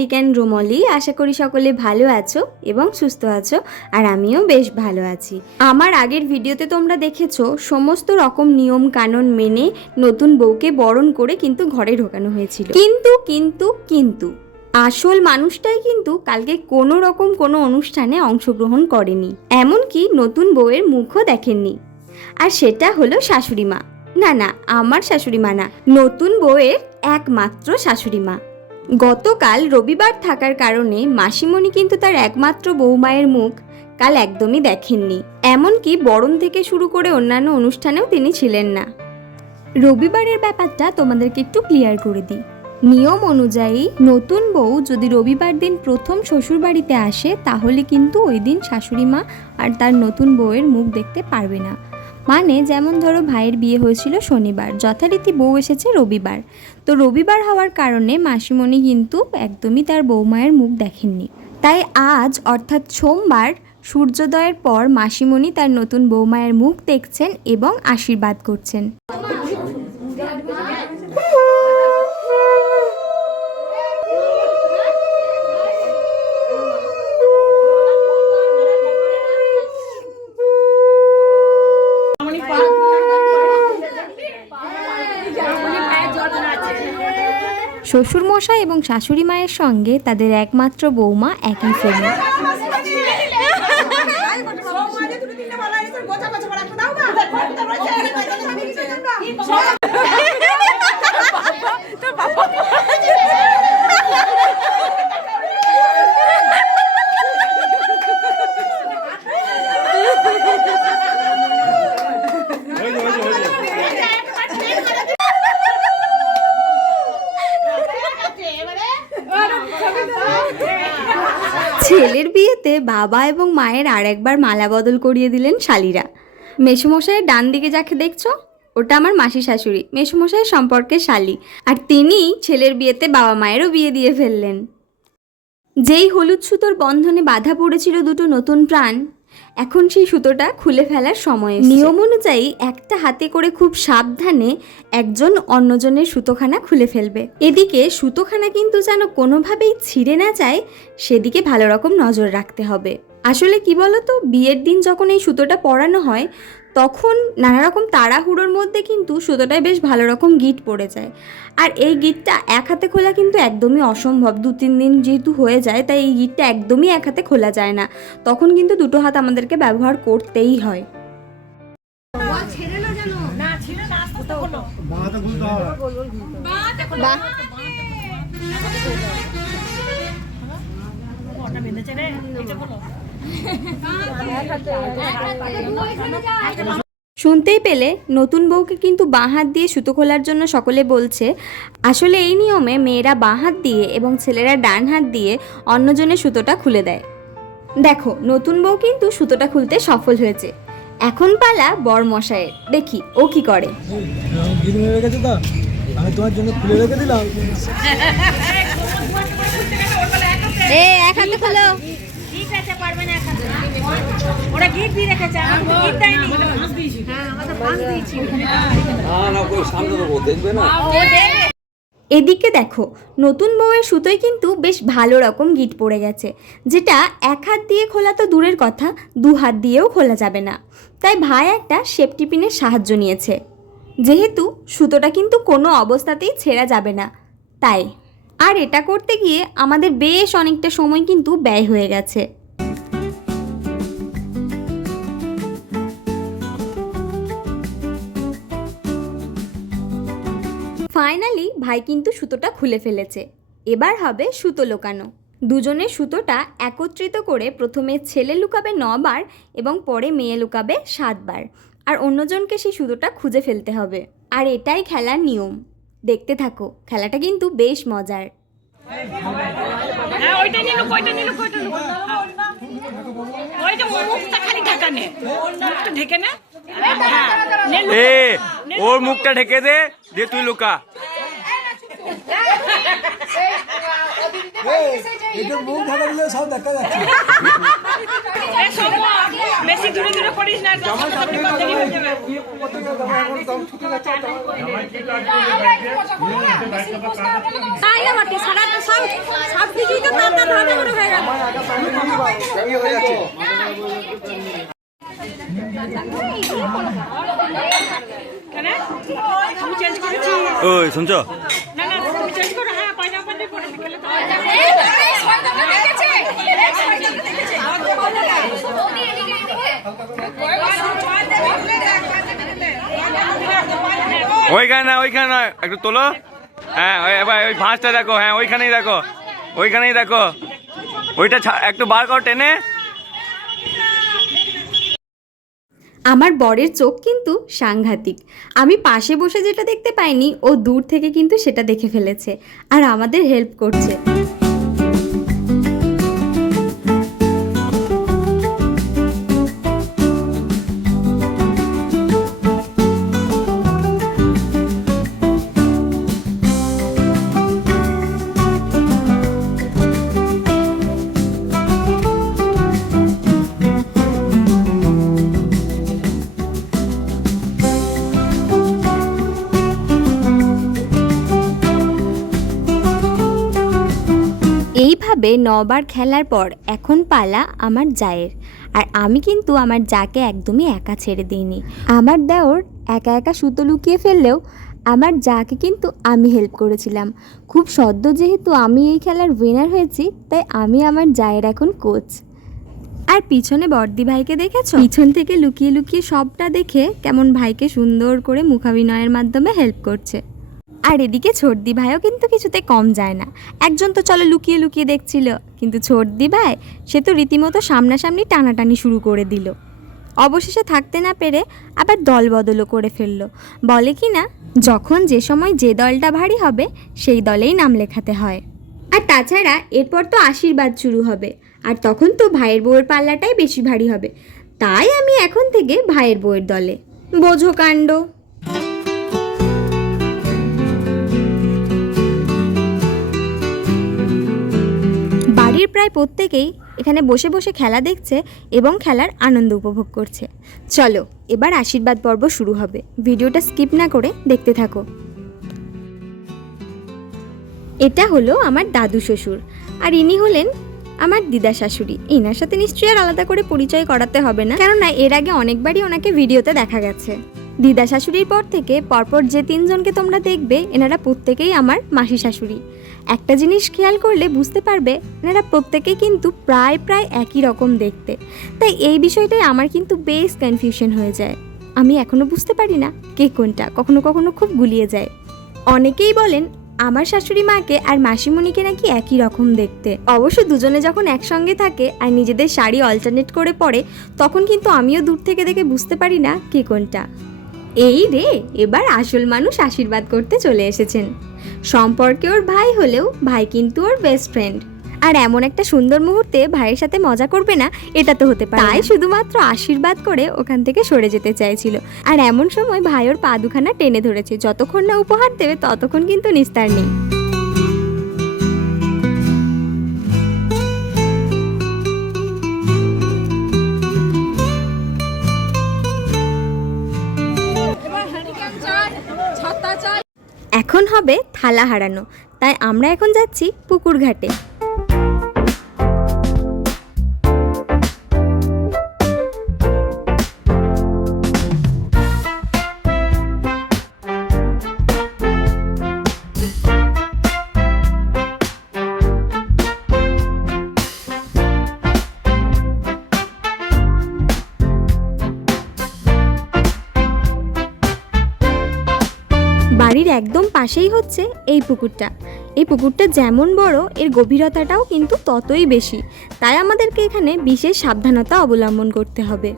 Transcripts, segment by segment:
Candy can রুমলি, আশা করি সকলে ভালো আছো এবং সুস্থ আছো, আর আমিও বেশ ভালো আছি। আমার আগের ভিডিওতে তোমরা দেখেছ, সমস্ত রকম নিয়ম কানুন মেনে নতুন বউকে বরণ করে কিন্তু ঘরে ঢোকানো হয়েছিল। কিন্তু কিন্তু কিন্তু, আসল মানুষটাই কিন্তু কালকে কোনো রকম কোনো অনুষ্ঠানে অংশগ্রহণ করেনি। এমনকি নতুন বউয়ের মুখও দেখেননি। আর সেটা হলো শাশুড়ি মা। না না, আমার শাশুড়ি মা না, নতুন বউয়ের একমাত্র শাশুড়ি মা। গতকাল রবিবার থাকার কারণে মাসিমণি কিন্তু তার একমাত্র বৌমায়ের মুখ কাল একদমই দেখেননি। এমনকি বরণ থেকে শুরু করে অন্যান্য অনুষ্ঠানেও তিনি ছিলেন না। রবিবারের ব্যাপারটা তোমাদেরকে একটু ক্লিয়ার করে দিই। নিয়ম অনুযায়ী নতুন বউ যদি রবিবার দিন প্রথম শ্বশুরবাড়িতে আসে, তাহলে কিন্তু ওই দিন শাশুড়ি মা আর তার নতুন বউয়ের মুখ দেখতে পারবে না। মানে যেমন ধরো ভাইয়ের বিয়ে হয়েছিল শনিবার, যথারীতি বউ এসেছে রবিবার। তো রবিবার হওয়ার কারণে মাসিমণি কিন্তু একদমই তার বৌমায়ের মুখ দেখেননি। তাই আজ, অর্থাৎ সোমবার, সূর্যোদয়ের পর মাসিমণি তার নতুন বৌমায়ের মুখ দেখছেন এবং আশীর্বাদ করছেন। শ্বশুরমশাই এবং শাশুড়ি মায়ের সঙ্গে তাদের একমাত্র বৌমা একই শ্রেণি ছেলের বাবা এবং মায়ের আর একবার মালা বদল করিয়ে দিলেন শালিরা। মেসুমশাইয়ের ডান দিকে যাকে দেখছ, ওটা আমার মাসি শাশুড়ি। মেসুমশাইয়ের সম্পর্কে শালি। আর তিনি ছেলের বিয়েতে বাবা মায়েরও বিয়ে দিয়ে ফেললেন। যেই হলুদ সুতোর বন্ধনে বাধা পড়েছিল দুটো নতুন প্রাণ এখন সেই সুতোটা খুলে ফেলার সময় নিয়ম অনুযায়ী একটা হাতে করে খুব সাবধানে একজন অন্যজনের সুতোখানা খুলে ফেলবে। এদিকে সুতোখানা কিন্তু যেন কোনোভাবেই ছিঁড়ে না যায়, সেদিকে ভালো রকম নজর রাখতে হবে। আসলে কি বলতো, বিয়ের দিন যখন এই সুতোটা পরানো হয় তখন নানা রকম তাড়াহুড়োর মধ্যে কিন্তু সুতোটায় বেশ ভালো রকম গিট পড়ে যায়। আর এই গিটটা এক হাতে খোলা কিন্তু একদমই অসম্ভব। দু, তিন দিন যেহেতু হয়ে যায়, তাই এই গিটটা একদমই এক হাতে খোলা যায় না। তখন কিন্তু দুটো হাত আমাদেরকে ব্যবহার করতেই হয়। শুনতেই পেলে নতুন বউকে কিন্তু বাঁ হাত দিয়ে সুতো খোলার জন্য সকলে বলছে, আসলে এই নিয়মে মেয়েরা বাঁ হাত দিয়ে এবং ছেলেরা ডান হাত দিয়ে অন্যজনের সুতোটা খুলে দেয়। দেখো, নতুন বউ কিন্তু সুতোটা খুলতে সফল হয়েছে। এখন পালা বর মশাইয়ের। দেখি ও কি করে। আমি তোমার জন্য খুলে রেখে দিলাম এ এক হাতে খোলো। পারবে না একা ওরা গিট দিয়ে রেখেছে আমি তো গিট দেয়নি। হ্যাঁ আমাদের পাঁচ দিয়েছি না না কই সামনে দেবো দেখবে না? ও দেবে। এদিকে দেখো নতুন বউয়ের সুতোয় কিন্তু বেশ ভালো রকম গিট পড়ে গেছে যেটা এক হাত দিয়ে খোলা তো দূরের কথা দু হাত দিয়েও খোলা যাবে না। তাই ভাই একটা সেফটি পিনের সাহায্য নিয়েছে। যেহেতু সুতোটা কিন্তু কোনো অবস্থাতেই ছেঁড়া যাবে না তাই। আর এটা করতে গিয়ে আমাদের বেশ অনেকটা সময় কিন্তু ব্যয় হয়ে গেছে। ফাইনালি ভাই কিন্তু সুতোটা খুলে ফেলেছে। এবার হবে সুতো লোকানো। দুজনের সুতোটা একত্রিত করে প্রথমে ছেলে লুকাবে নবার এবং পরে মেয়ে লুকাবে সাতবার। আর অন্যজনকে সেই সুতোটা খুঁজে ফেলতে হবে। আর এটাই খেলার নিয়ম। দেখতে থাকো খেলাটা কিন্তু বেশ মজার। হ্যাঁ ওইটা নিলুক ওইটা নিলুক ওইটা নিলুক ওইটা মুখটা খালি ঢাকা নে। মুখটা ঢেকে নে। হ্যাঁ ওর মুখটা ঢেকে দে দিয়ে তুই লুকা। এদের মুখ ঢাকা দিলে সব দেখা যাচ্ছে বেশি দূরে দূরে করিস না হয়ে তাই আমার কি সারা সব সব দিকেই তো তার তার ভাবে করে হয়ে গেল ওই শুনছো না না তুমি চেঞ্জ করো হ্যাঁ পায়জামা পাঞ্জাবি পরে বিকেলে তো ওইখানে ওইখানে একটু তোলো। হ্যাঁ এবার ওই ভাঁজটা দেখো। হ্যাঁ ওইখানেই দেখো। ওইখানেই দেখো। ওইটা একটু বার করো টেনে। আমার বরের চোখ কিন্তু সাংঘাতিক। আমি পাশে বসে যেটা দেখতে পাইনি, ও দূর থেকে কিন্তু সেটা দেখে ফেলেছে। আর আমাদের হেল্প করছে। এইভাবে নবার খেলার পর এখন পালা আমার জায়ের। আর আমি কিন্তু আমার জাকে একদমই একা ছেড়ে দিইনি। আমার দেওর একা একা সুতো লুকিয়ে ফেললেও আমার যাকে কিন্তু আমি হেল্প করেছিলাম। খুব সদ্য যেহেতু আমি এই খেলার উইনার হয়েছি, তাই আমি আমার জায়ের এখন কোচ আর পিছনে বর্দি ভাইকে দেখেছ? পিছন থেকে লুকিয়ে লুকিয়ে সবটা দেখে কেমন ভাইকে সুন্দর করে মুখাভিনয়ের মাধ্যমে হেল্প করছে। আর এদিকে ছোটদি ভাইও কিন্তু কিছুতে কম যায় না। একজন তো চলো লুকিয়ে লুকিয়ে দেখছিল, কিন্তু ছোটদি ভাই, সে তো রীতিমতো সামনাসামনি টানাটানি শুরু করে দিল। অবশেষে থাকতে না পেরে আবার দল বদলও করে ফেলল। বলে কি না, যখন যে সময় যে দলটা ভারী হবে, সেই দলেই নাম লেখাতে হয়। আর তাছাড়া এরপর তো আশীর্বাদ শুরু হবে, আর তখন তো ভাইয়ের বউয়ের পাল্লাটাই বেশি ভারী হবে। তাই আমি এখন থেকে ভাইয়ের বউয়ের দলে। বোঝো কাণ্ড। প্রায় প্রত্যেকেই এখানে বসে বসে খেলা দেখছে এবং খেলার আনন্দ উপভোগ করছে। চলো, এবার আশীর্বাদ পর্ব শুরু হবে। ভিডিওটা স্কিপ না করে দেখতে থাকো। এটা হলো আমার দাদু শ্বশুর আর ইনি হলেন আমার দিদা শাশুড়ি। এনার সাথে নিশ্চয়ই আর আলাদা করে পরিচয় করাতে হবে না, কেননা এর আগে অনেকবারই ওনাকে ভিডিওতে দেখা গেছে। দিদা শাশুড়ির পর থেকে পরপর যে তিনজনকে তোমরা দেখবে, এনারা প্রত্যেকেই আমার মাসি শাশুড়ি একটা জিনিস খেয়াল করলে বুঝতে পারবে, এনারা প্রত্যেকেই কিন্তু প্রায় প্রায় একই রকম দেখতে। তাই এই বিষয়টাই আমার কিন্তু বেশ কনফিউশন হয়ে যায়। আমি এখনও বুঝতে পারি না কে কোনটা, কখনো কখনো খুব গুলিয়ে যায়। অনেকেই বলেন, আমার শাশুড়ি মাকে আর মাসিমণিকে নাকি একই রকম দেখতে। অবশ্য দুজনে যখন একসঙ্গে থাকে আর নিজেদের শাড়ি অল্টারনেট করে পরে, তখন কিন্তু আমিও দূর থেকে দেখে বুঝতে পারি না কে কোনটা। এই রে, এবার আসল মানুষ আশীর্বাদ করতে চলে এসেছেন। সম্পর্কে ওর ভাই হলেও ভাই কিন্তু ওর বেস্ট ফ্রেন্ড আর এমন একটা সুন্দর মুহূর্তে ভাইয়ের সাথে মজা করবে না, এটা তো হতে পারে তাই শুধুমাত্র আশীর্বাদ করে ওখান থেকে সরে যেতে চাইছিল। আর এমন সময় ভাই ওর পা দুখানা টেনে ধরেছে। যতক্ষণ না উপহার দেবে, ততক্ষণ কিন্তু নিস্তার নেই। এখন হবে থালা হারানো। তাই আমরা এখন যাচ্ছি পুকুর ঘাটে একদম পাশেই হচ্ছে এই পুকুরটা। এই পুকুরটা যেমন বড়, এর গভীরতাটাও কিন্তু ততই বেশি। তাই আমাদেরকে এখানে বিশেষ সাবধানতা অবলম্বন করতে হবে।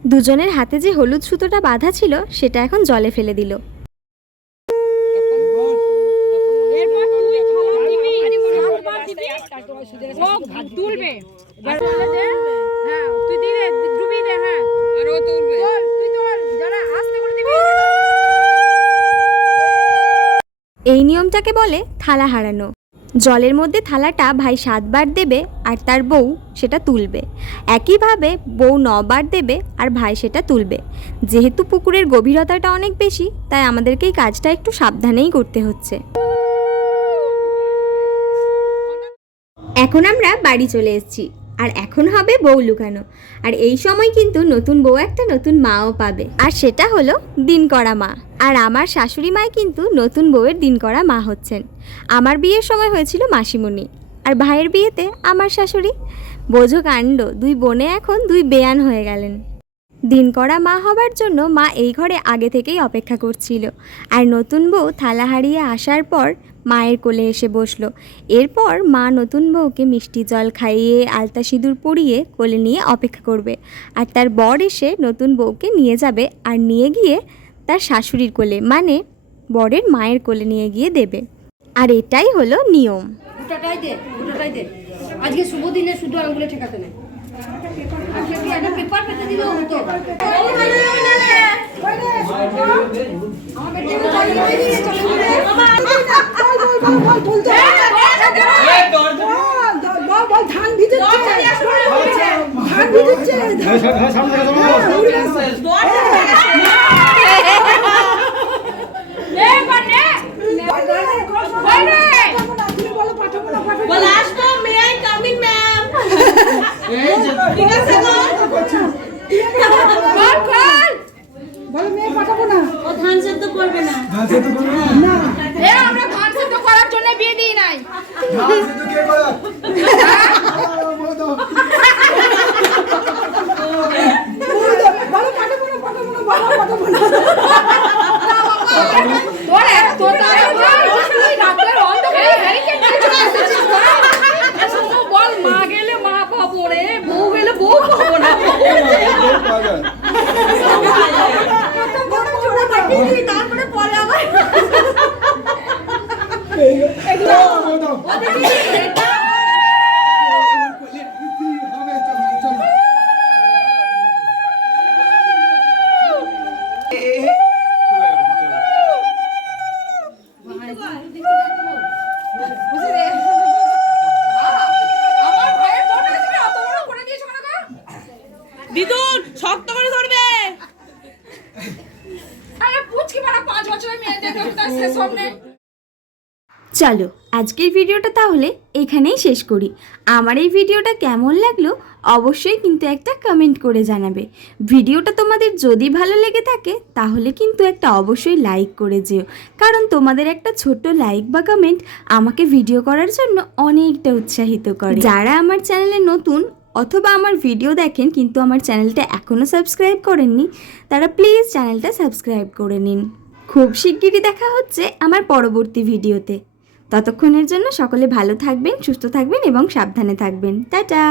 দুজনের হাতে যে হলুদ সুতোটা বাঁধা ছিল, সেটা এখন জলে ফেলে দিল তুলবে হ্যাঁ তুই দিয়ে ডুবিয়ে এই নিয়মটাকে বলে থালা হারানো। জলের মধ্যে থালাটা ভাই সাতবার দেবে আর তার বউ সেটা তুলবে। একইভাবে বউ নবার দেবে আর ভাই সেটা তুলবে। যেহেতু পুকুরের গভীরতাটা অনেক বেশি, তাই আমাদেরকে এই কাজটা একটু সাবধানেই করতে হচ্ছে। এখন আমরা বাড়ি চলে এসেছি। আর এখন হবে বউ লুকানো। আর এই সময় কিন্তু নতুন বউ একটা নতুন মাও পাবে। আর সেটা হলো দিন করা মা। আর আমার শাশুড়ি মাই কিন্তু নতুন বউয়ের দিন করা মা হচ্ছেন। আমার বিয়ের সময় হয়েছিল মাসিমণি। আর ভাইয়ের বিয়েতে আমার শাশুড়ি বোঝো কাণ্ড, দুই বোনে এখন দুই বেয়ান হয়ে গেলেন। দিন করা মা হবার জন্য মা এই ঘরে আগে থেকেই অপেক্ষা করছিল। আর নতুন বউ থালা হারিয়ে আসার পর মায়ের কোলে এসে বসল। এরপর মা নতুন বউকে মিষ্টি জল খাইয়ে আলতা সিঁদুর পরিয়ে কোলে নিয়ে অপেক্ষা করবে। আর তার বর এসে নতুন বউকে নিয়ে যাবে আর নিয়ে গিয়ে তার শাশুড়ির কোলে মানে বরের মায়ের কোলে নিয়ে গিয়ে দেবে। আর এটাই হলো নিয়ম। দে দে। আজকে শুভ দিনে শুধু আঙুলে ঠেকাতে নেই। পেপার পেতে হতো ধান ভিজেছে। ধান ভিজেছে। বলো না মেয়ে পাঠাবো না ধান সে তো করবে না। ধান সে তো কে করে বলো তো। বলো পাঠাবো না পাঠাবো না বলো পাঠাবো না তারপরে পরে আবার বলো তো। হবে, চলো, চলো। দিদুন শক্ত করে ধরবে চলো, আজকের ভিডিওটা তাহলে এখানেই শেষ করি। আমার এই ভিডিওটা কেমন লাগল অবশ্যই কিন্তু একটা কমেন্ট করে জানাবে। ভিডিওটা তোমাদের যদি ভালো লেগে থাকে, তাহলে কিন্তু একটা অবশ্যই লাইক করে যেও। কারণ তোমাদের একটা ছোট্ট লাইক বা কমেন্ট আমাকে ভিডিও করার জন্য অনেকটা উৎসাহিত করে। যারা আমার চ্যানেলে নতুন অথবা আমার ভিডিও দেখেন কিন্তু আমার চ্যানেলটা এখনও সাবস্ক্রাইব করেননি, তারা প্লিজ চ্যানেলটা সাবস্ক্রাইব করে নিন। খুব শিগগিরই দেখা হচ্ছে আমার পরবর্তী ভিডিওতে ততক্ষণের জন্য সকলে ভালো থাকবেন সুস্থ থাকবেন এবং সাবধানে থাকবেন। টাটা!